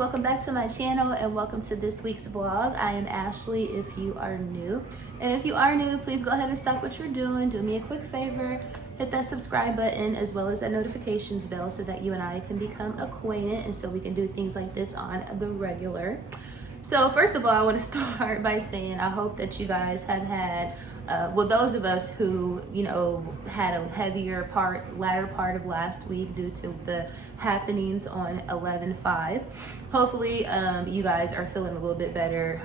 welcome back to my channel and welcome to this week's vlog. I am Ashley if you are new, and if you are new, please go ahead and stop what you're doing. Do me a quick favor, hit that subscribe button as well as that notifications bell so that you and I can become acquainted and so we can do things like this on the regular. So first of all, I want to start by saying I hope that you guys have had well, those of us who, had a heavier latter part of last week due to the happenings on 11/5. Hopefully, you guys are feeling a little bit better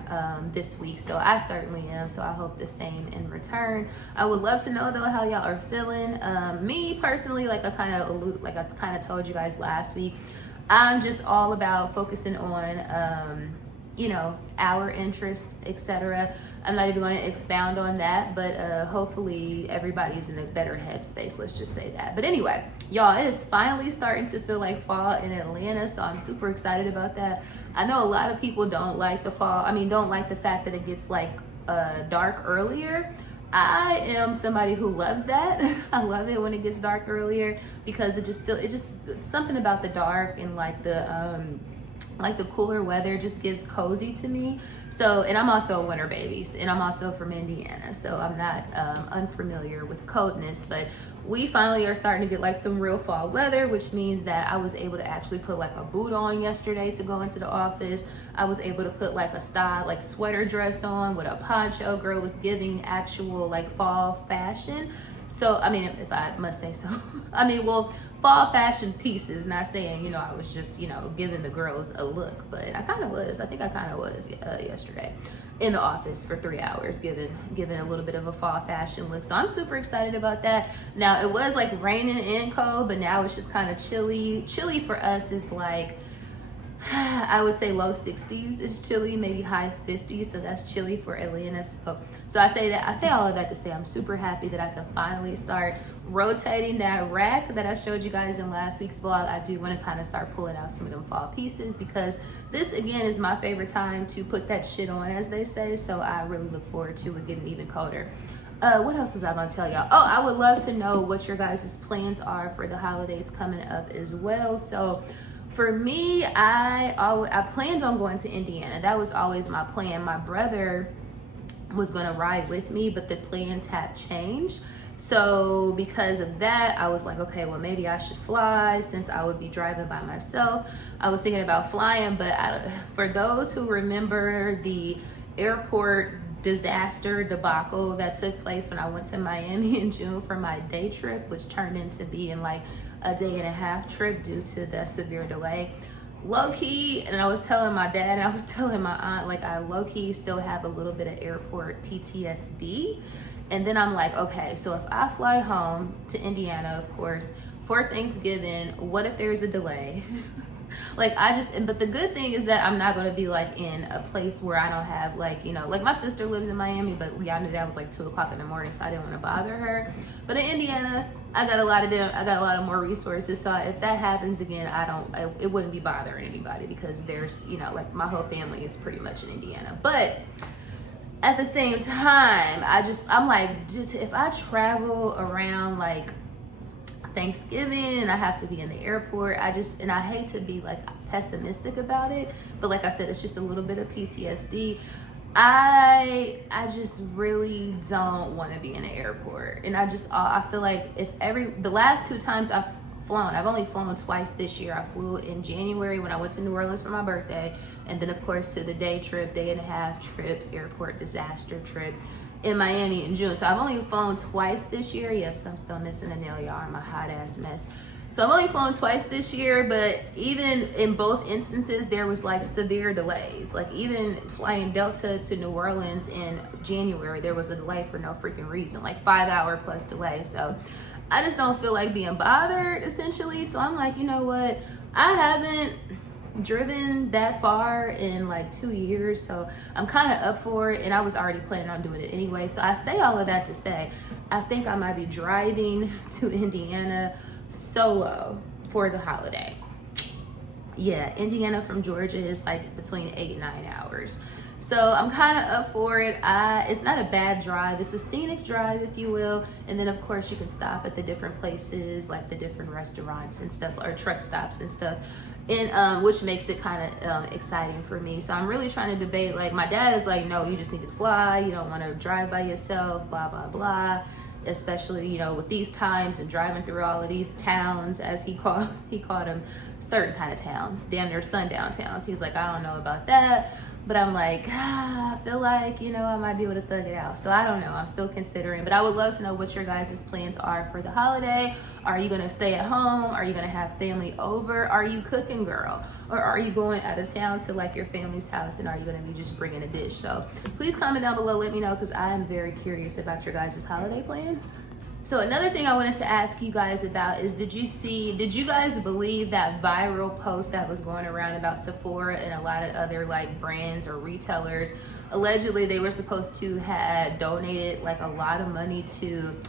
this week. So I certainly am. So I hope the same in return. I would love to know though how y'all are feeling. Me personally, like I kind of told you guys last week, I'm just all about focusing on, our interest, etc. I'm not even going to expound on that, but hopefully everybody's in a better headspace, let's just say that. But anyway, y'all, it is finally starting to feel like fall in Atlanta, so I'm super excited about that. I know a lot of people don't like the fall. don't like the fact that it gets like dark earlier. I am somebody who loves that. I love it when it gets dark earlier because it's something about the dark and like the cooler weather just gives cozy to me. So, and I'm also a winter baby, and I'm also from Indiana, so I'm not unfamiliar with coldness, but we finally are starting to get like some real fall weather, which means that I was able to actually put like a boot on yesterday to go into the office. I was able to put like a style, like sweater dress on with a poncho. Girl was giving actual like fall fashion. So, if I must say so. Fall fashion pieces, not saying, I was just, giving the girls a look, but I kind of was. I think I kind of was yesterday in the office for 3 hours, giving a little bit of a fall fashion look. So I'm super excited about that. Now, it was like raining and cold, but now it's just kind of chilly. Chilly for us is like, I would say low 60s is chilly, maybe high 50s. So that's chilly for Atlanta. So I say all of that to say I'm super happy that I can finally start rotating that rack that I showed you guys in last week's vlog. I do want to kind of start pulling out some of them fall pieces because this again is my favorite time to put that shit on, as they say. So I really look forward to it getting even colder. What else was I gonna tell y'all? Oh, I would love to know what your guys' plans are for the holidays coming up as well. So for me, I planned on going to Indiana. That was always my plan. My brother was going to ride with me, but the plans have changed. So because of that, I was like, okay, well, maybe I should fly since I would be driving by myself. I was thinking about flying, but for those who remember the airport disaster debacle that took place when I went to Miami in June for my day trip, which turned into being like a day and a half trip due to the severe delay. Low-key, and I was telling my dad and I was telling my aunt, like I low-key still have a little bit of airport PTSD. And then I'm like, okay, so if I fly home to Indiana, of course, for Thanksgiving, what if there's a delay? But the good thing is that I'm not going to be like in a place where I don't have like my sister lives in Miami, but y'all knew that was like 2 o'clock in the morning, so I didn't want to bother her. But in Indiana, I got a lot of more resources. So if that happens again, it wouldn't be bothering anybody because there's, my whole family is pretty much in Indiana. But at the same time, I'm like, if I travel around like Thanksgiving and I have to be in the airport, and I hate to be like pessimistic about it, but like I said, it's just a little bit of PTSD. I just really don't want to be in the airport, and I feel like the last 2 times I've only flown twice this year. I flew in January when I went to New Orleans for my birthday, and then of course to the day and a half trip, airport disaster trip in Miami in June. So I've only flown twice this year. Yes, I'm still missing a nail, y'all. I'm a hot ass mess. So I've only flown twice this year, but even in both instances, there was like severe delays. Like even flying Delta to New Orleans in January, there was a delay for no freaking reason, like 5-hour plus delay. So I just don't feel like being bothered essentially. So I'm like, you know what? I haven't driven that far in like 2 years, so I'm kind of up for it, and I was already planning on doing it anyway. So I say all of that to say I think I might be driving to Indiana solo for the holiday. Yeah, Indiana from Georgia is like between 8 and 9 hours. So I'm kind of up for it. It's not a bad drive. It's a scenic drive, if you will. And then of course you can stop at the different places, like the different restaurants and stuff, or truck stops and stuff. and which makes it kind of exciting for me. So I'm really trying to debate, like my dad is like, no, you just need to fly, you don't want to drive by yourself, blah blah blah, especially, you know, with these times and driving through all of these towns, as he called them, certain kind of towns, damn near sundown towns. He's like, I don't know about that. But I'm like, I feel like, you know, I might be able to thug it out. So I don't know. I'm still considering. But I would love to know what your guys' plans are for the holiday. Are you going to stay at home? Are you going to have family over? Are you cooking, girl? Or are you going out of town to like your family's house, and are you going to be just bringing a dish? So please comment down below. Let me know, because I am very curious about your guys' holiday plans. So another thing I wanted to ask you guys about is, did you guys believe that viral post that was going around about Sephora and a lot of other like brands or retailers? Allegedly, they were supposed to have donated like a lot of money to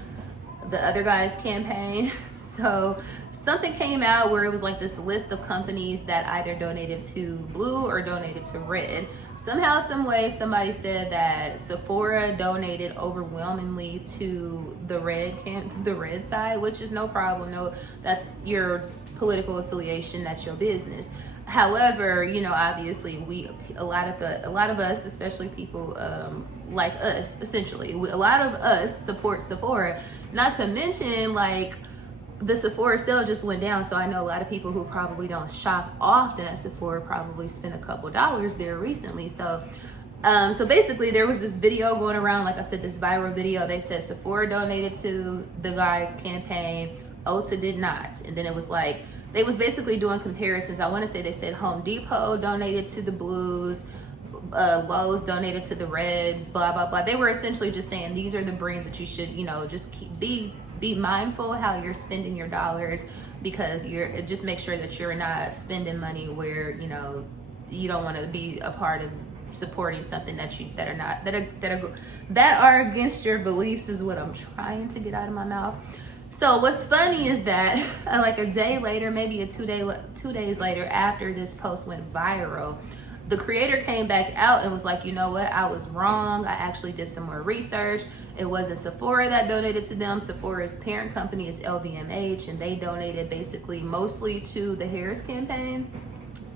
the other guy's campaign. So something came out where it was like this list of companies that either donated to blue or donated to red. Somehow, some way, somebody said that Sephora donated overwhelmingly to the red side, which is no problem. No, that's your political affiliation, that's your business. However, you know, obviously a lot of us, especially people like us, essentially, a lot of us support Sephora. Not to mention, like, the Sephora sale just went down, so I know a lot of people who probably don't shop often at Sephora probably spent a couple dollars there recently. So basically there was this video going around, like I said, this viral video. They said Sephora donated to the guy's campaign, Ulta did not. And then it was like, they was basically doing comparisons. I want to say they said Home Depot donated to the blues, Lowe's donated to the reds, blah blah blah. They were essentially just saying these are the brands that you should, you know, just be mindful how you're spending your dollars, because just make sure that you're not spending money where, you know, you don't want to be a part of supporting something that are against your beliefs, is what I'm trying to get out of my mouth. So what's funny is that like a day later, maybe 2 days later, after this post went viral, the creator came back out and was like, you know what, I was wrong. I actually did some more research. It wasn't Sephora that donated to them. Sephora's parent company is LVMH, and they donated basically mostly to the Harris campaign.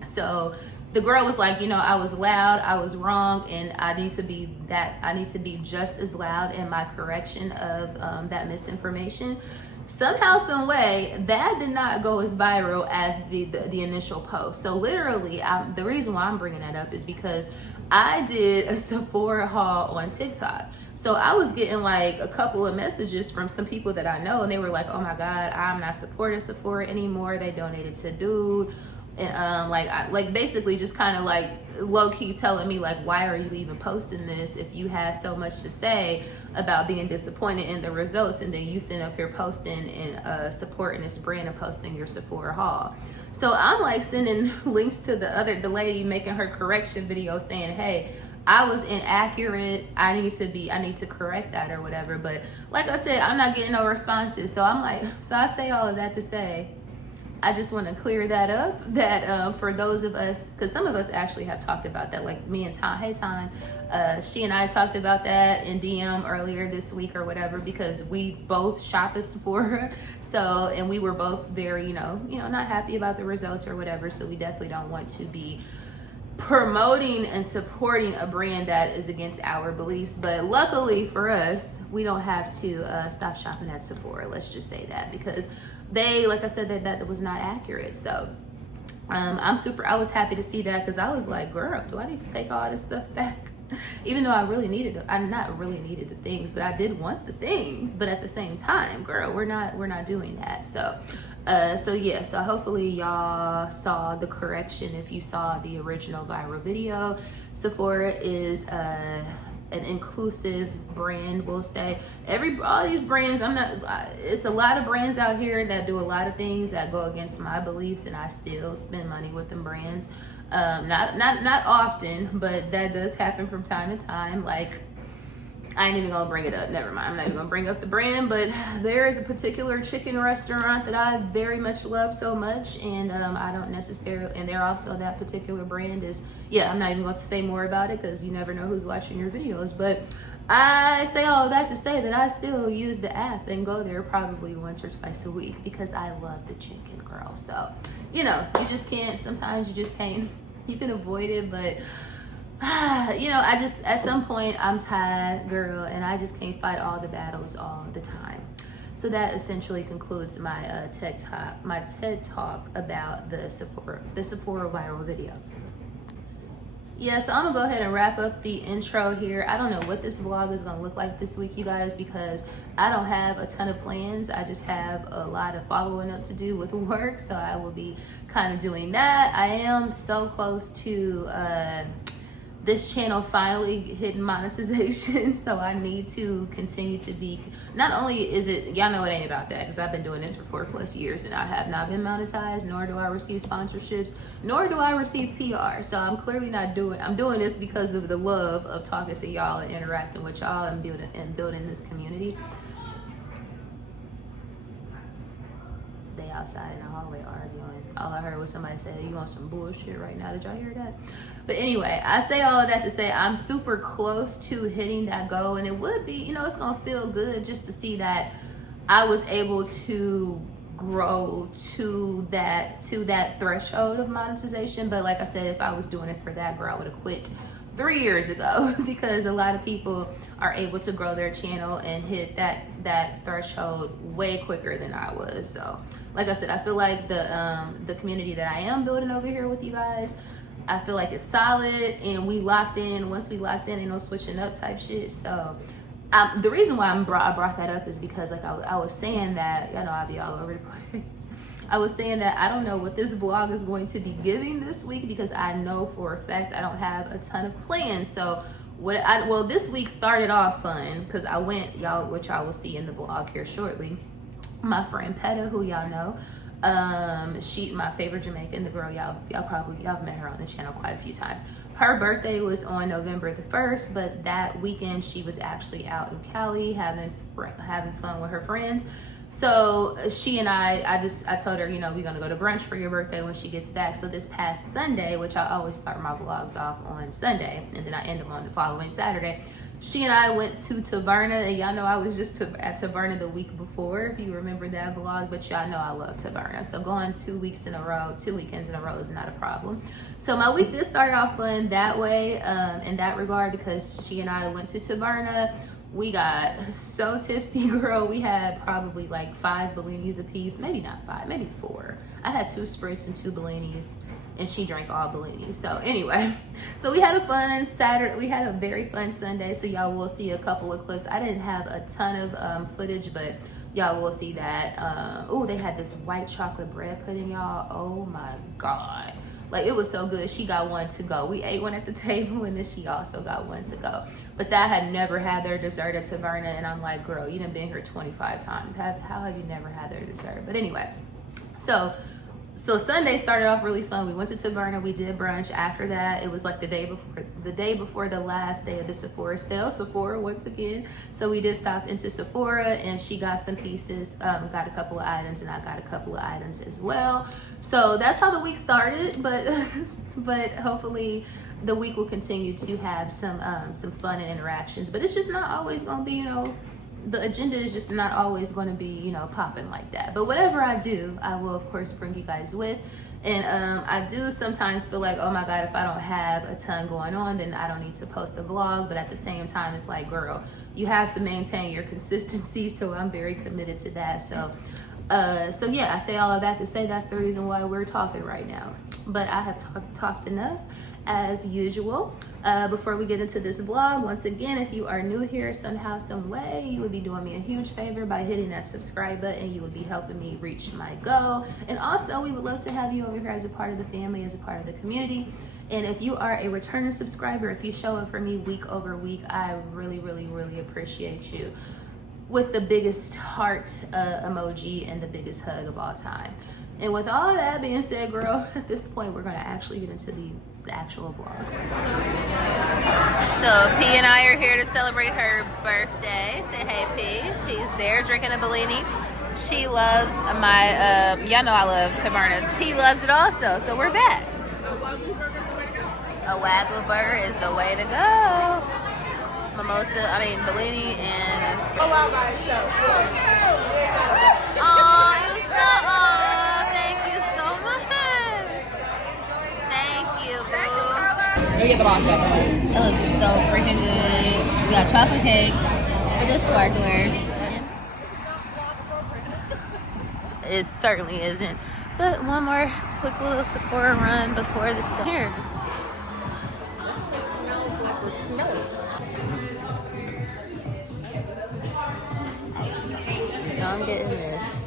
So the girl was like, you know, I was loud, I was wrong, and I need to be just as loud in my correction of that misinformation. Somehow, some way, that did not go as viral as the initial post. So literally, the reason why I'm bringing that up is because I did a Sephora haul on TikTok. So I was getting like a couple of messages from some people that I know, and they were like, oh my God, I'm not supporting Sephora anymore. They donated to dude. And like basically just kind of like low-key telling me like, why are you even posting this if you had so much to say about being disappointed in the results, and then you sitting up here posting and supporting this brand and posting your Sephora haul. So I'm like sending links to the lady making her correction video saying, hey, I was inaccurate, I need to correct that or whatever. But like I said, I'm not getting no responses. So I'm like, so I say all of that to say, I just want to clear that up, that for those of us, because some of us actually have talked about that, like me and Tom. Hey Tom, she and I talked about that in DM earlier this week or whatever, because we both shop at Sephora. So, and we were both very, you know, not happy about the results or whatever. So we definitely don't want to be promoting and supporting a brand that is against our beliefs. But luckily for us, we don't have to stop shopping at Sephora. Let's just say that, because they, like I said, that was not accurate. So I was happy to see that, because I was like, girl, do I need to take all this stuff back? Even though I not really needed the things, but I did want the things. But at the same time, girl, we're not doing that. So yeah, so hopefully y'all saw the correction. If you saw the original viral video, Sephora is an inclusive brand, we'll say. All these brands, it's a lot of brands out here that do a lot of things that go against my beliefs, and I still spend money with them brands. Not often, but that does happen from time to time. Like, I ain't even gonna bring it up, never mind. I'm not even gonna bring up the brand, but there is a particular chicken restaurant that I very much love so much, and I don't necessarily, and they're also, that particular brand is, yeah, I'm not even going to say more about it, because you never know who's watching your videos. But I say all of that to say that I still use the app and go there probably once or twice a week, because I love the chicken, girl. So you know, you just can't, sometimes you just can't, you can avoid it, but you know, I just, at some point I'm tired, girl, and I just can't fight all the battles all the time. So that essentially concludes my TED Talk about the Sephora viral video. Yeah, so I'm gonna go ahead and wrap up the intro here. I don't know what this vlog is gonna look like this week, you guys, because I don't have a ton of plans. I just have a lot of following up to do with work, so I will be kind of doing that. I am so close to this channel finally hitting monetization, so I need to continue to be, not only is it, y'all know it ain't about that, because I've been doing this for 4+ years and I have not been monetized, nor do I receive sponsorships, nor do I receive PR. So I'm clearly not doing, I'm doing this because of the love of talking to y'all and interacting with y'all and building this community. They outside in the hallway arguing. All I heard was somebody say, "You want some bullshit right now?" Did y'all hear that? But anyway, I say all of that to say I'm super close to hitting that goal, and it would be, you know, it's gonna feel good just to see that I was able to grow to that threshold of monetization. But like I said, if I was doing it for that, girl, I would have quit 3 years ago because a lot of people are able to grow their channel and hit that threshold way quicker than I was. So like I said, I feel like the community that I am building over here with you guys, I feel like it's solid, and we locked in. Once we locked in, ain't no switching up type shit. So the reason why I brought that up is because, like I was saying that, you know, I'll be all over the place. I was saying that I don't know what this vlog is going to be giving this week, because I know for a fact I don't have a ton of plans. So well, this week started off fun because I went, which y'all will see in the vlog here shortly. My friend Petta, who y'all know, she, my favorite Jamaican, the girl y'all met her on the channel quite a few times. Her birthday was on November the 1st, but that weekend she was actually out in Cali having fun with her friends. So she and I told her, you know, we're gonna go to brunch for your birthday when she gets back. So this past Sunday, which I always start my vlogs off on Sunday and then I end them on the following Saturday, she and I went to Taverna, and y'all know I was just at Taverna the week before, if you remember that vlog, but y'all know I love Taverna. So going 2 weekends in a row is not a problem. So my week did start off fun that way, in that regard, because she and I went to Taverna. We got so tipsy, girl. We had probably like 5 Bellinis a piece, maybe not 5, maybe 4. I had 2 Spritz and 2 Bellinis, and she drank all Bellinis. So anyway, so we had a fun Saturday. We had a very fun Sunday. So y'all will see a couple of clips. I didn't have a ton of footage, but y'all will see that. Oh, they had this white chocolate bread pudding, y'all. Oh my God. Like, it was so good. She got one to go. We ate one at the table, and then she also got one to go. But that had never had their dessert at Taverna, and I'm like, girl, you done been here 25 times. How have you never had their dessert? But anyway, so Sunday started off really fun. We went to Taverna. We did brunch. After that, it was like the day before the last day of the Sephora sale. Sephora once again. So we did stop into Sephora, and she got some pieces, got a couple of items, and I got a couple of items as well. So that's how the week started. But hopefully the week will continue to have some fun and interactions. But it's just not always gonna be, you know, the agenda is just not always going to be, you know, popping like that. But whatever I do, I will of course bring you guys with. And I do sometimes feel like, oh my God, if I don't have a ton going on, then I don't need to post a vlog. But at the same time, it's like, girl, you have to maintain your consistency. So I'm very committed to that. So yeah, I say all of that to say that's the reason why we're talking right now. But I have talked enough. As usual, before we get into this vlog, once again, if you are new here somehow, some way, you would be doing me a huge favor by hitting that subscribe button. You would be helping me reach my goal. And also, we would love to have you over here as a part of the family, as a part of the community. And if you are a returning subscriber, if you show up for me week over week, I really, really, really appreciate you, with the biggest heart emoji and the biggest hug of all time. And with all that being said, girl, at this point, we're going to actually get into the actual vlog. So P and I are here to celebrate her birthday. Say hey, P. P's there drinking a Bellini. She loves my, y'all know I love Taverna. P loves it also, so we're back. A Wagyu burger is the way to go. Bellini and Sprite. Oh, wow, by itself. Oh, you so, oh, thank you so much. get the box back. It looks so freaking good. We got chocolate cake with a sparkler. It certainly isn't. But one more quick little Sephora run before the sale. Here. Smells like the snow. No, I'm getting this.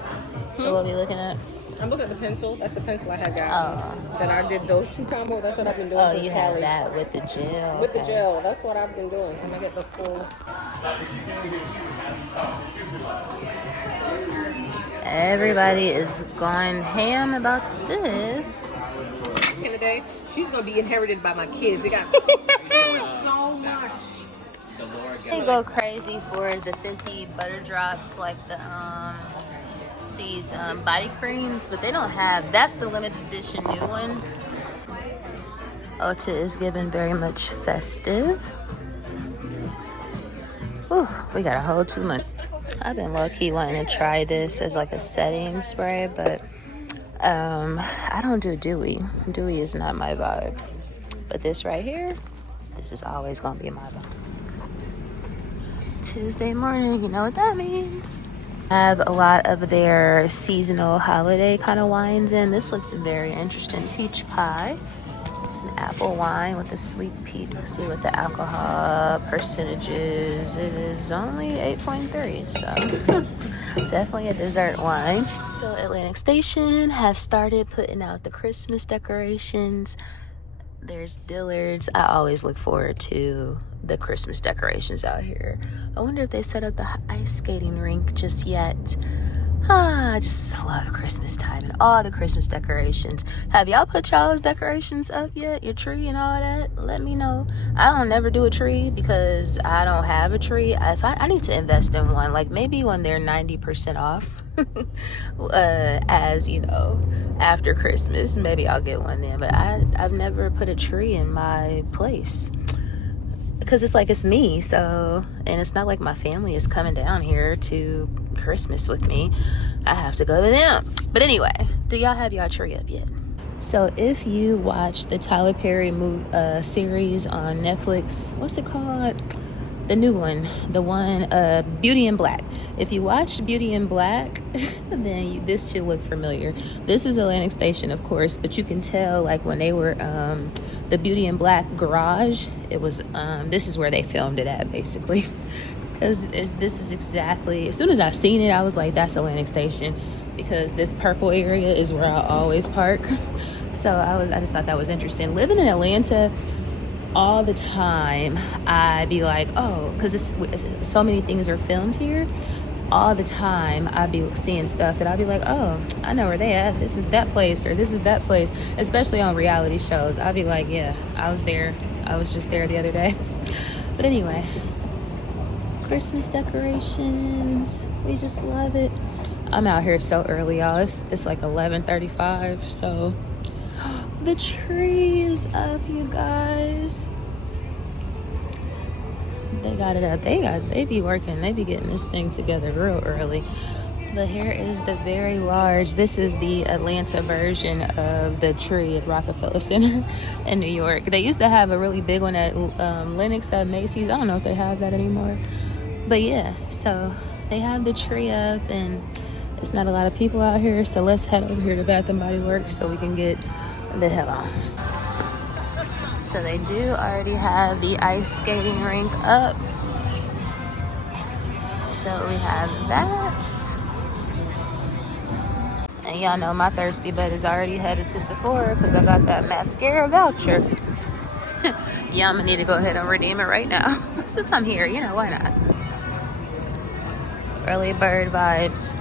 So what are we looking at? I'm looking at the pencil. That's the pencil I had got. Oh. Then I did those two combos. That's what I've been doing since You college. have that with the gel. With the gel. That's what I've been doing. So I'm going to get the full. Everybody is going ham about this. In the day, she's going to be inherited by my kids. They got so much. They go crazy for the Fenty butter drops, like the these body creams, but they don't have. That's the limited edition new one. Ulta is given very much festive. Ooh, we got a whole 2 months. I've been low-key wanting to try this as like a setting spray, but I don't do dewy. Dewy is not my vibe. But this right here, this is always gonna be my vibe. Tuesday morning, you know what that means. Have a lot of their seasonal holiday kind of wines in. This looks very interesting. Peach pie. It's an apple wine with a sweet peach. Let's see what the alcohol percentages. It is only 8.3, so definitely a dessert wine. So Atlantic Station has started putting out the Christmas decorations. There's Dillard's. I always look forward to the Christmas decorations out here. I wonder if they set up the ice skating rink just yet. I just love Christmas time and all the Christmas decorations. Have y'all put y'all's decorations up yet? Your tree and all that? Let me know. I don't never do a tree because I don't have a tree. I need to invest in one, like maybe when they're 90% off. As you know, after Christmas, maybe I'll get one then. But I've never put a tree in my place because it's like it's me. So, and it's not like my family is coming down here to Christmas with me. I have to go to them. But anyway, do y'all have y'all tree up yet? So if you watch the Tyler Perry series on Netflix, what's it called? The new one, the one Beauty in Black. If you watched Beauty in Black, then this should look familiar. This is Atlantic Station, of course, but you can tell like when they were the Beauty in Black garage, it was this is where they filmed it at, basically. Because this is exactly, as soon as I seen it, I was like, that's Atlantic Station, because this purple area is where I always park. So I just thought that was interesting. Living in Atlanta all the time, I'd be like, oh, because so many things are filmed here. All the time I'd be seeing stuff that I'd be like, oh, I know where they at. This is that place, or this is that place. Especially on reality shows, I'd be like, yeah, I was there. I was just there the other day. But anyway, Christmas decorations, we just love it. I'm out here so early, y'all. It's like 11:35, so the tree is up, you guys. They got it up. They be working. They be getting this thing together real early. But here is the very large. This is the Atlanta version of the tree at Rockefeller Center in New York. They used to have a really big one at Lenox at Macy's. I don't know if they have that anymore. But yeah, so they have the tree up, and it's not a lot of people out here. So let's head over here to Bath and Body Works so we can get the hell on. So they do already have the ice skating rink up. So we have that. And y'all know my thirsty butt is already headed to Sephora because I got that mascara voucher. Yeah, I'm gonna need to go ahead and redeem it right now. Since I'm here, you know, why not? Early bird vibes.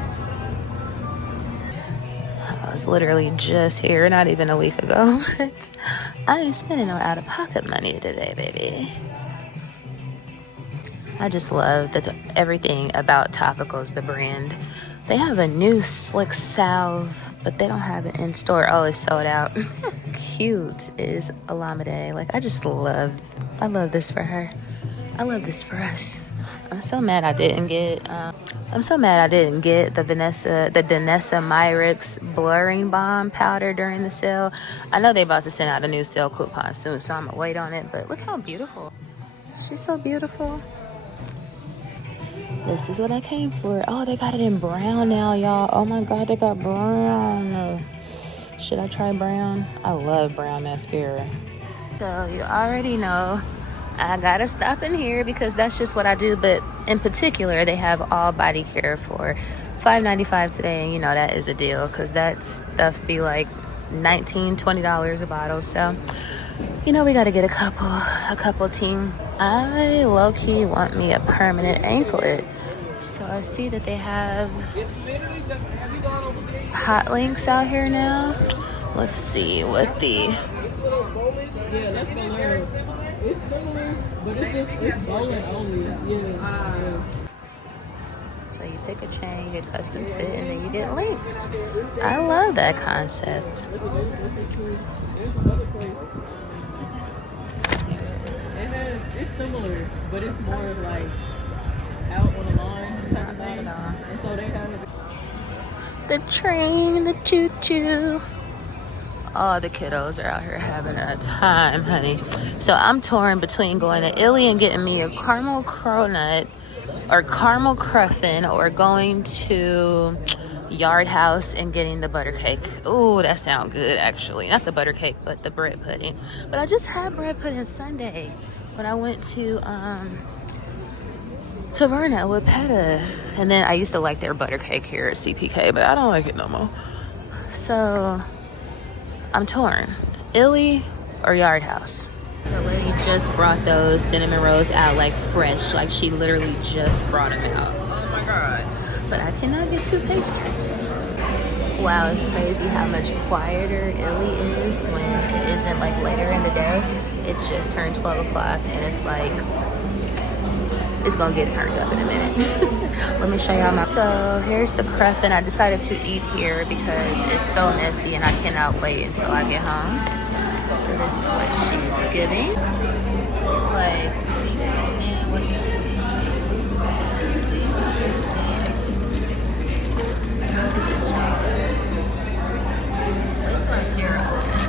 I was literally just here not even a week ago. But I ain't spending no out-of-pocket money today, baby. I just love everything about Topicals, the brand. They have a new slick salve, but they don't have it in store. Oh, it's sold out. Cute is Alameda. Like, I love this for her. I love this for us. I'm so mad I didn't get I'm so mad I didn't get the Danessa Myricks blurring balm powder during the sale. I know they about to send out a new sale coupon soon, so I'm gonna wait on it. But look how beautiful. She's so beautiful. This is what I came for. Oh, they got it in brown now, y'all. Oh my God, they got brown. Should I try brown? I love brown mascara. So you already know I gotta stop in here because that's just what I do. But in particular, they have all body care for $5.95 today. And you know that is a deal because that stuff be like $19-20 a bottle. So you know we gotta get a couple team. I low-key want me a permanent anklet. So I see that they have hot links out here now. Let's see what the... Yeah, that's similar. It's similar, but it's bowling only. Yeah. So you pick a chain, you get custom fit, and then you get linked. I love that concept. There's another place. It's similar, but it's more like out on the lawn type of thing. And so they have the train, the choo-choo. Oh, the kiddos are out here having a time, honey. So I'm torn between going to Illy and getting me a caramel cronut or caramel cruffin, or going to Yard House and getting the butter cake. Oh, that sounds good, actually. Not the butter cake, but the bread pudding. But I just had bread pudding Sunday when I went to Taverna with Petta. And then I used to like their butter cake here at CPK, but I don't like it no more. So I'm torn. Illy or Yard House. The lady just brought those cinnamon rolls out like fresh. Like she literally just brought them out. Oh my God. But I cannot get two pastries. Wow, it's crazy how much quieter Illy is when it isn't like later in the day. It just turned 12 o'clock and it's like, it's gonna get turned up in a minute. Let me show y'all my... So here's the cruffin. I decided to eat here because it's so messy and I cannot wait until I get home. So this is what she's giving. Like, do you understand what this is? Do you understand? Look at this. Wait till I tear it open.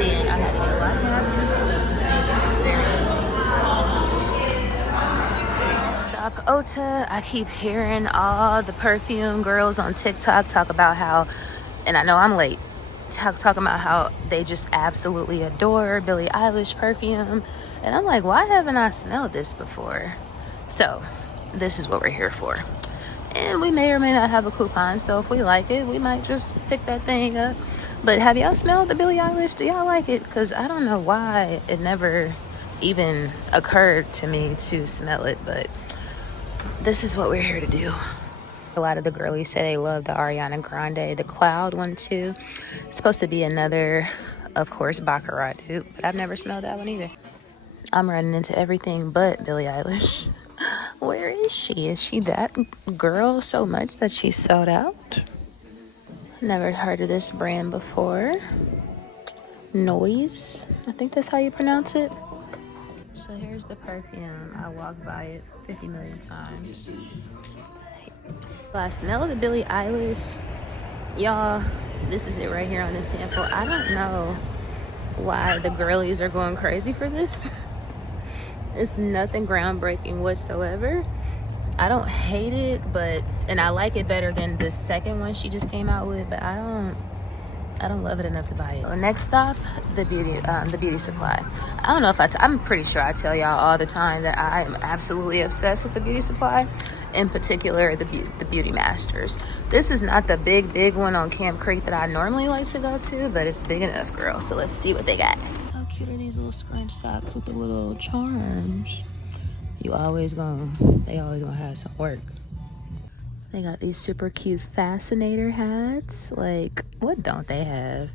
And I had to get a lot of napkins because this thing is very messy. Stop Ota. I keep hearing all the perfume girls on TikTok talk about how, and I know I'm late, talking about how they just absolutely adore Billie Eilish perfume. And I'm like, why haven't I smelled this before? So this is what we're here for. And we may or may not have a coupon, so if we like it, we might just pick that thing up. But have y'all smelled the Billie Eilish? Do y'all like it? Because I don't know why it never even occurred to me to smell it, but this is what we're here to do. A lot of the girlies say they love the Ariana Grande, the Cloud one too. It's supposed to be another, of course, Baccarat dupe, but I've never smelled that one either. I'm running into everything but Billie Eilish. Where is she? Is she that girl so much that she's sold out? Never heard of this brand before. Noise, I think that's how you pronounce it. So here's the perfume. I walked by it 50 million times. I smell the Billie Eilish. Y'all, this is it right here on this sample. I don't know why the girlies are going crazy for this. It's nothing groundbreaking whatsoever. I don't hate it, but, and I like it better than the second one she just came out with, but I don't love it enough to buy it. So next stop, the beauty supply. I don't know if I'm pretty sure I tell y'all all the time that I am absolutely obsessed with the beauty supply. In particular, the Beauty Masters. This is not the big one on Camp Creek that I normally like to go to, but it's big enough, girl. So let's see what they got. How cute are these little scrunch socks with the little charms? They always gonna have some work. They got these super cute fascinator hats. Like, what don't they have?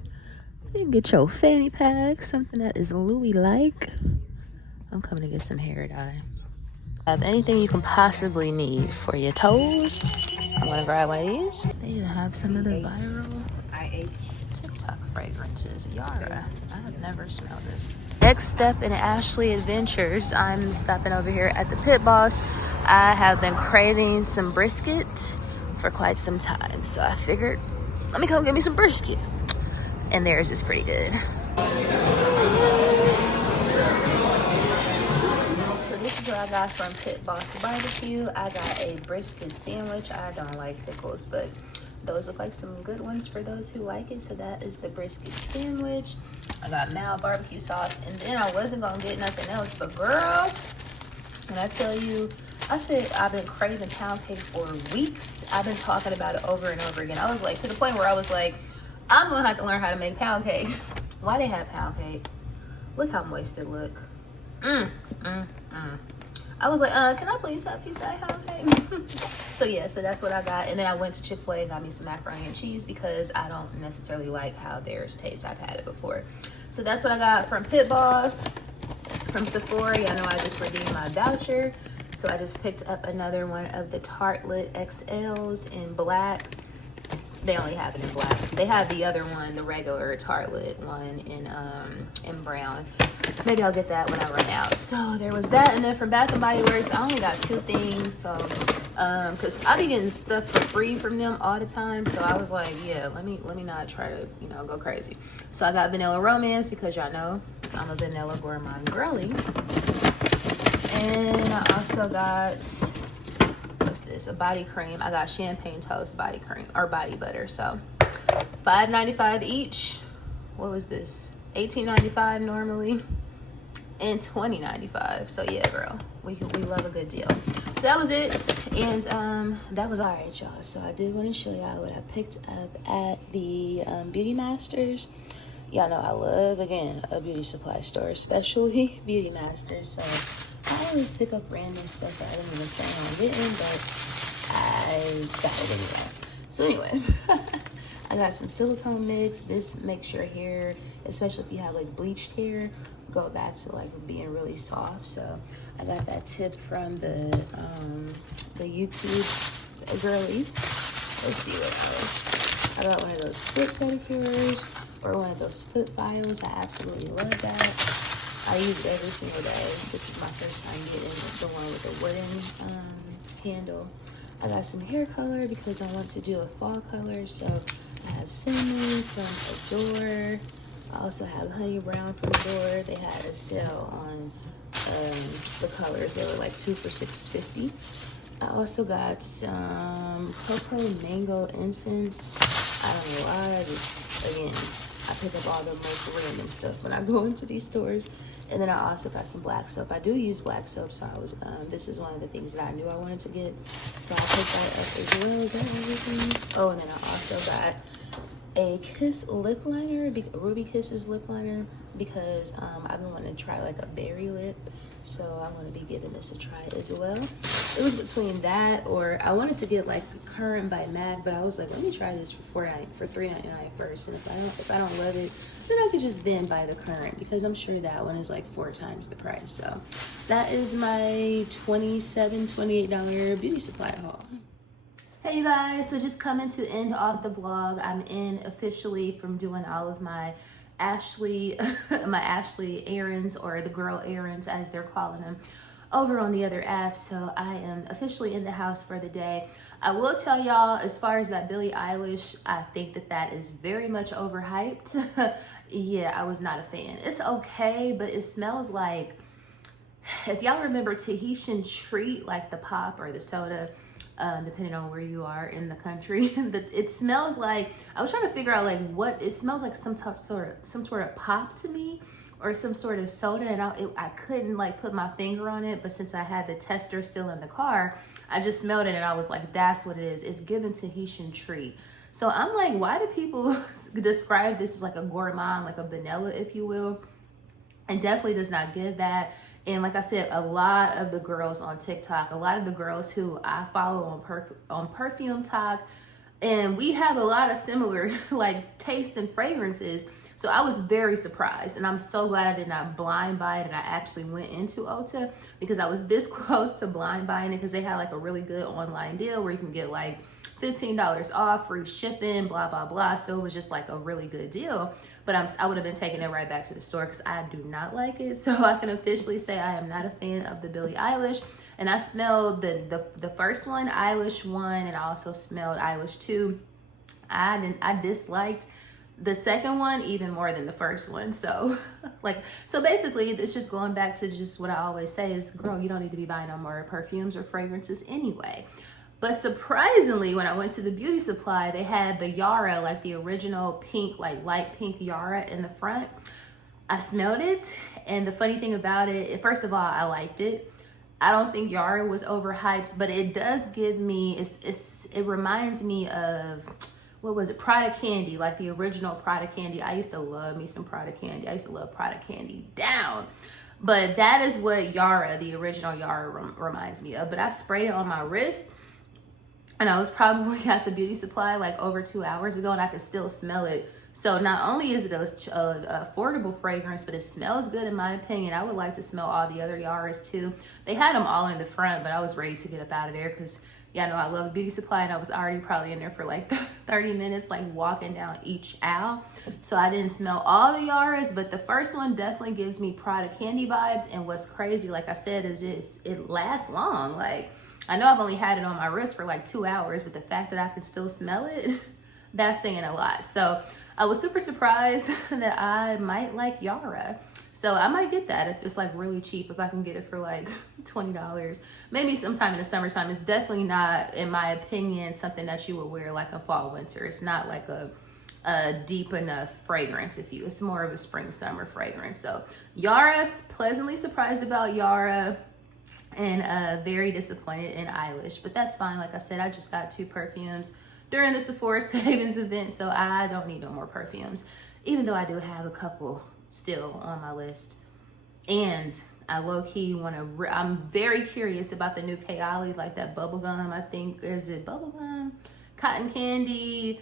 You can get your fanny pack, something that is Louis-like. I'm coming to get some hair dye. Have anything you can possibly need for your toes. I'm gonna grab one of these. They even have some of the viral TikTok fragrances. Yara. I have never smelled this. Next step in Ashley Adventures, I'm stopping over here at the Pit Boss. I have been craving some brisket for quite some time, so I figured, let me come get me some brisket. And theirs is pretty good. So this is what I got from Pit Boss Barbecue. I got a brisket sandwich. I don't like pickles, but those look like some good ones for those who like it. So that is the brisket sandwich. I got mild barbecue sauce, and then I wasn't gonna get nothing else, but girl, when I tell you, I said I've been craving pound cake for weeks. I've been talking about it over and over again. I was like, to the point where I was like, I'm gonna have to learn how to make pound cake. Why they have pound cake? Look how moist it look. I was like, can I please have a piece of that pound cake? So yeah, so that's what I got. And then I went to Chick-fil-A and got me some macaroni and cheese because I don't necessarily like how theirs tastes. I've had it before. So that's what I got from Pit Boss. From Sephora, y'all know I just redeemed my voucher. So I just picked up another one of the Tartelette XLs in black. They only have it in black. They have the other one, the regular Tartelette one in brown. Maybe I'll get that when I run out. So there was that. And then from Bath and Body Works, I only got 2 things. So because I be getting stuff for free from them all the time. So I was like, yeah, let me not try to, you know, go crazy. So I got Vanilla Romance because y'all know I'm a vanilla gourmand girly. And I also got, what's this, a body cream. I got Champagne Toast body cream or body butter. So $5.95 each. What was this? $18.95 normally and $20.95. So yeah, girl, we love a good deal. So that was it, and that was all right, y'all. So I did want to show y'all what I picked up at the Beauty Masters. Y'all know I love, again, a beauty supply store, especially Beauty Masters. So I always pick up random stuff that I didn't even plan on getting, but I got it anyway. So anyway, I got some silicone mix. This makes your hair, especially if you have like bleached hair, go back to like being really soft. So I got that tip from the YouTube girlies. Let's see what else. I got one of those foot pedicures or one of those foot files. I absolutely love that. I use it every single day. This is my first time getting the one with the wooden handle. I got some hair color because I want to do a fall color. So I have cinnamon from Adore. I also have honey brown from Adore. They had a sale on the colors. They were like 2 for $6.50. I also got some cocoa mango incense. I don't know why. I just, again, I pick up all the most random stuff when I go into these stores. And then I also got some black soap. I do use black soap, so I was, this is one of the things that I knew I wanted to get. So I'll pick that up as well. Is that everything? Oh, and then I also got a Kiss lip liner, Ruby Kisses lip liner, because I've been wanting to try like a berry lip. So I'm going to be giving this a try as well. It was between that or I wanted to get like Current by MAC, but I was like, let me try this for $3.99 first. And if I don't love it, then I could just then buy the Current because I'm sure that one is like 4 times the price. So that is my $28 beauty supply haul. Hey you guys, so just coming to end off the vlog. I'm in officially from doing all of my Ashley errands, or the girl errands as they're calling them, over on the other app. So I am officially in the house for the day. I will tell y'all, as far as that Billie Eilish, I think that is very much overhyped. Yeah, I was not a fan. It's okay, but it smells like, if y'all remember Tahitian Treat, like the pop or the soda, depending on where you are in the country, it smells like, I was trying to figure out like what it smells like, some sort of pop to me, or some sort of soda, and I couldn't like put my finger on it. But since I had the tester still in the car, I just smelled it and I was like, that's what it is. It's given Tahitian Treat. So I'm like, why do people describe this as like a gourmand, like a vanilla, if you will? And definitely does not give that. And like I said, a lot of the girls on TikTok, a lot of the girls who I follow on Perfume Talk, and we have a lot of similar like taste and fragrances. So I was very surprised, and I'm so glad I did not blind buy it, and I actually went into Ulta because I was this close to blind buying it because they had like a really good online deal where you can get like $15 off, free shipping, blah, blah, blah. So it was just like a really good deal. but I would have been taking it right back to the store because I do not like it. So I can officially say I am not a fan of the Billie Eilish. And I smelled the first one, Eilish 1, and I also smelled Eilish 2. I disliked the second one even more than the first one. So so basically it's just going back to just what I always say is, girl, you don't need to be buying no more perfumes or fragrances anyway. But surprisingly, when I went to the beauty supply, they had the Yara, like the original pink, like light pink Yara in the front. I smelled it, and the funny thing about it, first of all, I liked it. I don't think Yara was overhyped, but it does give me, it reminds me of, what was it, Prada Candy, like the original Prada Candy. I used to love me some Prada Candy. I used to love Prada Candy down. But that is what Yara, the original Yara, reminds me of. But I sprayed it on my wrist, and I was probably at the beauty supply like over 2 hours ago, and I could still smell it. So not only is it a affordable fragrance, but it smells good in my opinion. I would like to smell all the other Yaras too. They had them all in the front, but I was ready to get up out of there because, yeah, I know I love a beauty supply, and I was already probably in there for like 30 minutes, like walking down each aisle. So I didn't smell all the Yaras, but the first one definitely gives me Prada Candy vibes. And what's crazy, like I said, is it lasts long. Like, I know I've only had it on my wrist for like 2 hours, but the fact that I can still smell it, that's saying a lot. So I was super surprised that I might like Yara. So I might get that if it's like really cheap, if I can get it for like $20. Maybe sometime in the summertime. It's definitely not, in my opinion, something that you would wear like a fall, winter. It's not like a deep enough fragrance. It's more of a spring, summer fragrance. So Yara's pleasantly surprised about Yara, and very disappointed in Eilish, but that's fine. Like I said, I just got 2 perfumes during the Sephora savings event, so I don't need no more perfumes, even though I do have a couple still on my list. And I low-key want to, I'm very curious about the new Kayali, like that bubblegum, I think, is it bubblegum? Cotton candy,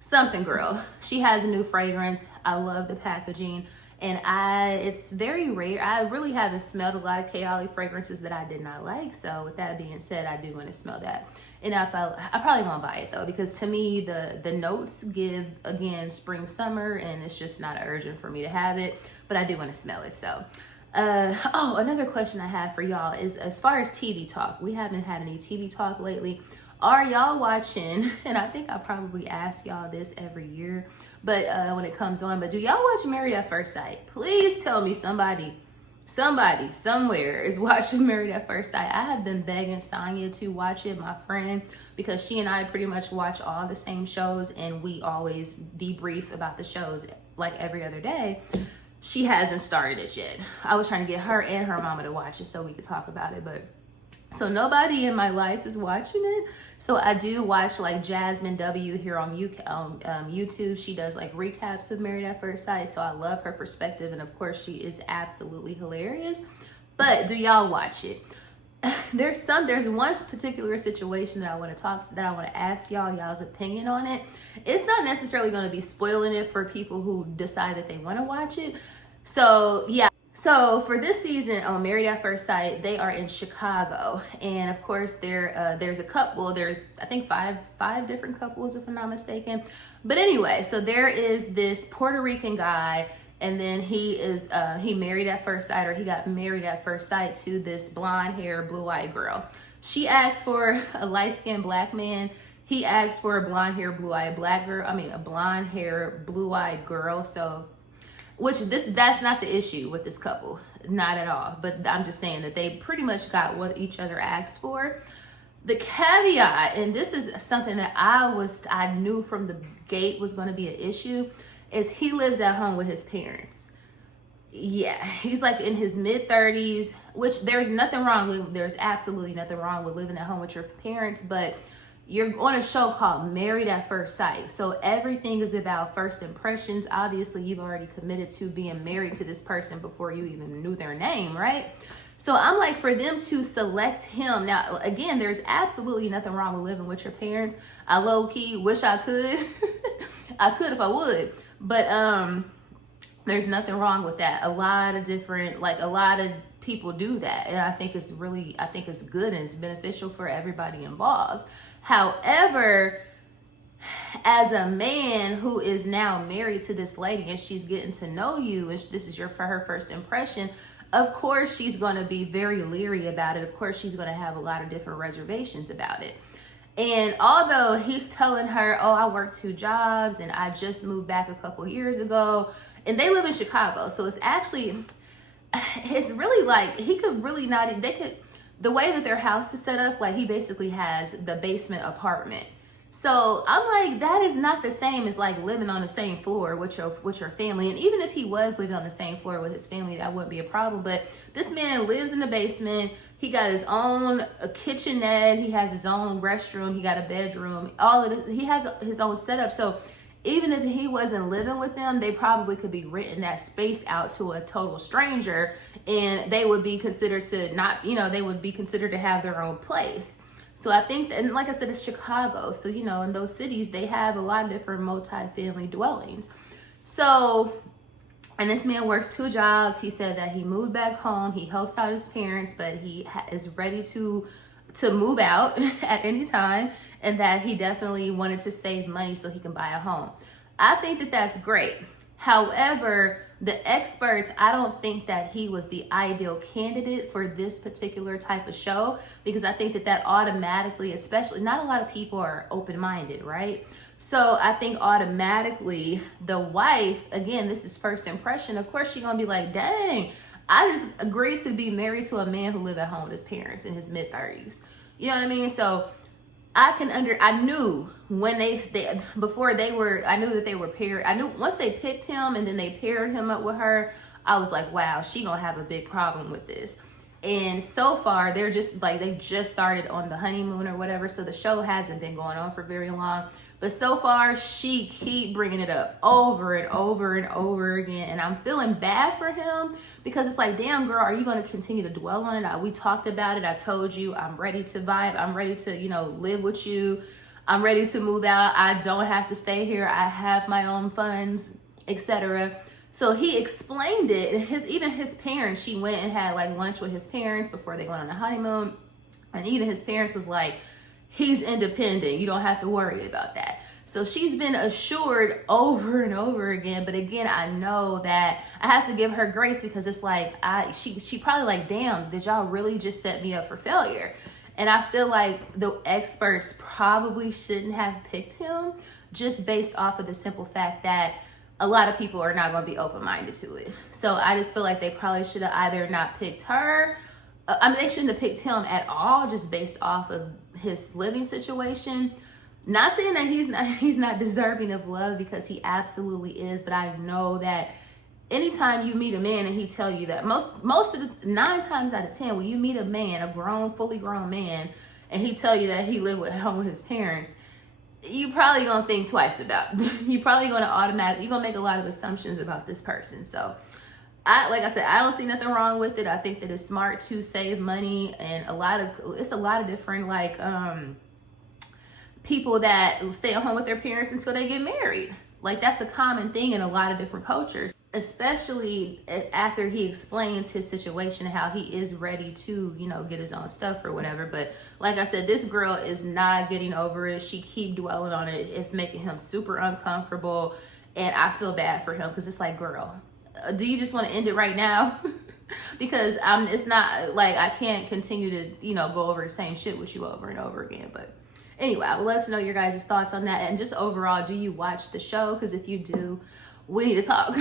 something girl. She has a new fragrance. I love the packaging. And it's very rare. I really haven't smelled a lot of Kayali fragrances that I did not like. So with that being said, I do want to smell that. And I probably won't buy it though, because to me, the notes give, again, spring, summer, and it's just not urgent for me to have it, but I do want to smell it. So, another question I have for y'all is, as far as TV talk, we haven't had any TV talk lately. Are y'all watching, and I think I probably ask y'all this every year, but when it comes on, but do y'all watch Married at First Sight? Please tell me somebody somewhere is watching Married at First Sight. I have been begging Sonya to watch it, my friend, because she and I pretty much watch all the same shows, and we always debrief about the shows like every other day. She hasn't started it yet. I was trying to get her and her mama to watch it so we could talk about it, but so nobody in my life is watching it. So I do watch like Jasmine W here on YouTube. She does like recaps of Married at First Sight. So I love her perspective. And of course she is absolutely hilarious. But do y'all watch it? There's one particular situation that I want to ask y'all's opinion on it. It's not necessarily going to be spoiling it for people who decide that they want to watch it. So yeah. So for this season on Married at First Sight, they are in Chicago, and of course there's a couple. There's, I think, five different couples, if I'm not mistaken. But anyway, so there is this Puerto Rican guy, and then he married at first sight, or he got married at first sight to this blonde hair, blue eyed girl. She asked for a light skinned black man. He asked for a blonde hair, blue eyed black girl. A blonde hair, blue eyed girl. So. That's not the issue with this couple, not at all. But I'm just saying that they pretty much got what each other asked for. The caveat, and this is something that I knew from the gate was going to be an issue, is he lives at home with his parents. Yeah, he's like in his mid-30s, which there's absolutely nothing wrong with living at home with your parents, but you're on a show called Married at First Sight. So everything is about first impressions. Obviously, you've already committed to being married to this person before you even knew their name, right? So I'm like, for them to select him. Now, again, there's absolutely nothing wrong with living with your parents. I low-key wish I could. I could if I would. But there's nothing wrong with that. A lot of people do that. And I think it's good and it's beneficial for everybody involved. However, as a man who is now married to this lady and she's getting to know you, and this is for her first impression, of course she's going to be very leery about it. Of course she's going to have a lot of different reservations about it. And although he's telling her, oh, I work 2 jobs and I just moved back a couple years ago, and they live in Chicago, so it's really like he could really not, they could, the way that their house is set up, like he basically has the basement apartment. So I'm like, that is not the same as like living on the same floor with your family. And even if he was living on the same floor with his family, that wouldn't be a problem. But this man lives in the basement. He got his own kitchenette. He has his own restroom. He got a bedroom. All of this, he has his own setup. So even if he wasn't living with them, they probably could be renting that space out to a total stranger, and they would be considered to not, they would be considered to have their own place. So I think, and like I said, it's Chicago. So, in those cities, they have a lot of different multi-family dwellings. So, and this man works 2 jobs. He said that he moved back home. He helps out his parents, but he is ready to move out at any time, and that he definitely wanted to save money so he can buy a home. I think that that's great. However, the experts, I don't think that he was the ideal candidate for this particular type of show, because I think that automatically, especially, not a lot of people are open-minded, right? So I think automatically the wife, again, this is first impression, of course she's gonna be like, dang, I just agreed to be married to a man who lived at home with his parents in his mid-30s. You know what I mean? So I knew when I knew that they were paired. I knew once they picked him and then they paired him up with her, I was like, wow, she gonna have a big problem with this. And so far, they're just like, they just started on the honeymoon or whatever, so the show hasn't been going on for very long. But so far, she keep bringing it up over and over and over again. And I'm feeling bad for him, because it's like, damn, girl, are you going to continue to dwell on it? We talked about it. I told you I'm ready to vibe. I'm ready to, live with you. I'm ready to move out. I don't have to stay here. I have my own funds, etc. So he explained it. Even his parents, she went and had like lunch with his parents before they went on a honeymoon. And even his parents was like, he's independent. You don't have to worry about that. So she's been assured over and over again. But again, I know that I have to give her grace, because it's like, she probably like, damn, did y'all really just set me up for failure? And I feel like the experts probably shouldn't have picked him, just based off of the simple fact that a lot of people are not going to be open-minded to it. So I just feel like they probably should have either not picked her. They shouldn't have picked him at all, just based off of his living situation. Not saying that he's not deserving of love, because he absolutely is. But I know that anytime you meet a man and he tell you that, most of the 9 times out of 10, when you meet a man, a fully grown man, and he tell you that he lived at home with his parents, you probably gonna think twice about it. You probably gonna you're gonna make a lot of assumptions about this person. So like I said, I don't see nothing wrong with it. I think that it's smart to save money, and it's a lot of different like people that stay at home with their parents until they get married. Like, that's a common thing in a lot of different cultures, especially after he explains his situation and how he is ready to, get his own stuff or whatever. But like I said, this girl is not getting over it. She keep dwelling on it. It's making him super uncomfortable. And I feel bad for him, because it's like, girl, do you just want to end it right now? Because it's not like I can't continue to, go over the same shit with you over and over again. But anyway, I would love to know your guys' thoughts on that. And just overall, do you watch the show? Because if you do, we need to talk.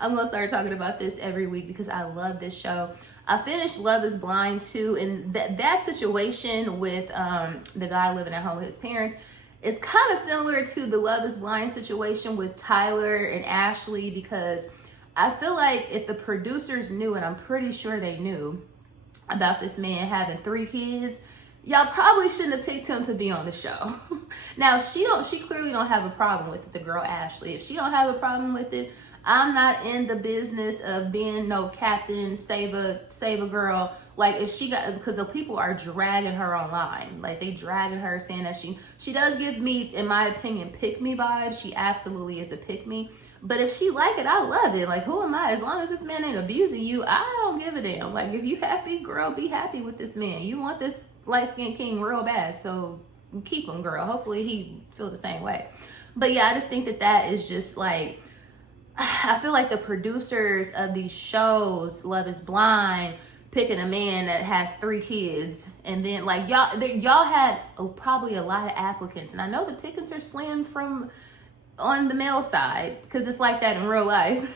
I'm going to start talking about this every week, because I love this show. I finished Love is Blind too. And that situation with the guy living at home with his parents is kind of similar to the Love is Blind situation with Tyler and Ashley, because I feel like if the producers knew, and I'm pretty sure they knew, about this man having 3 kids, y'all probably shouldn't have picked him to be on the show. Now, she clearly don't have a problem with it, the girl Ashley. If she don't have a problem with it, I'm not in the business of being no captain, save a girl. Like, if she got, because the people are dragging her online. Like, they dragging her, saying that she does give me, in my opinion, pick me vibes. She absolutely is a pick me. But if she like it, I love it. Like, who am I? As long as this man ain't abusing you, I don't give a damn. Like, if you happy, girl, be happy with this man. You want this light-skinned king real bad, so keep him, girl. Hopefully he feel the same way. But yeah, I just think that that is just like, I feel like the producers of these shows, Love is Blind, picking a man that has 3 kids, and then like y'all had probably a lot of applicants, and I know the pickings are slim from on the male side because it's like that in real life.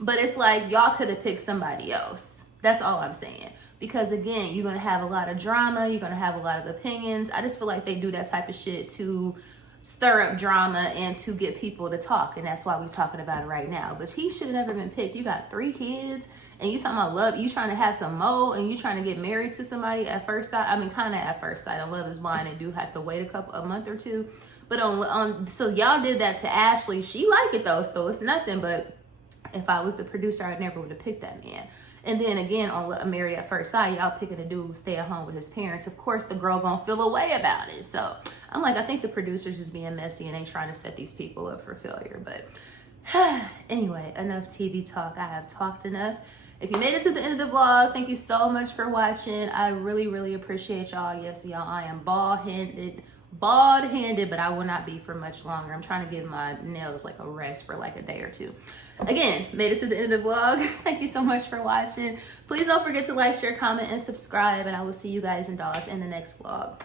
But it's like y'all could have picked somebody else. That's all I'm saying. Because again, you're gonna have a lot of drama, you're gonna have a lot of opinions. I just feel like they do that type of shit to stir up drama and to get people to talk, and that's why we're talking about it right now. But he should have never been picked. You got 3 kids, and you talking about love, you trying to have some mo, and you trying to get married to somebody at first sight. I mean, kind of at first sight. On Love is Blind, and do have to wait a month or two. But on so y'all did that to Ashley. She liked it though, so it's nothing. But if I was the producer, I never would have picked that man. And then again, on Married at First Sight, y'all picking a dude who stay at home with his parents. Of course, the girl gonna feel a way about it. So I'm like, I think the producers is being messy and ain't trying to set these people up for failure. But anyway, enough TV talk. I have talked enough. If you made it to the end of the vlog, thank you so much for watching. I really, really appreciate y'all. Yes, y'all, I am bald-headed, but I will not be for much longer. I'm trying to give my nails like a rest for like a day or two. Again, made it to the end of the vlog. Thank you so much for watching. Please don't forget to like, share, comment, and subscribe, and I will see you guys and dolls in the next vlog.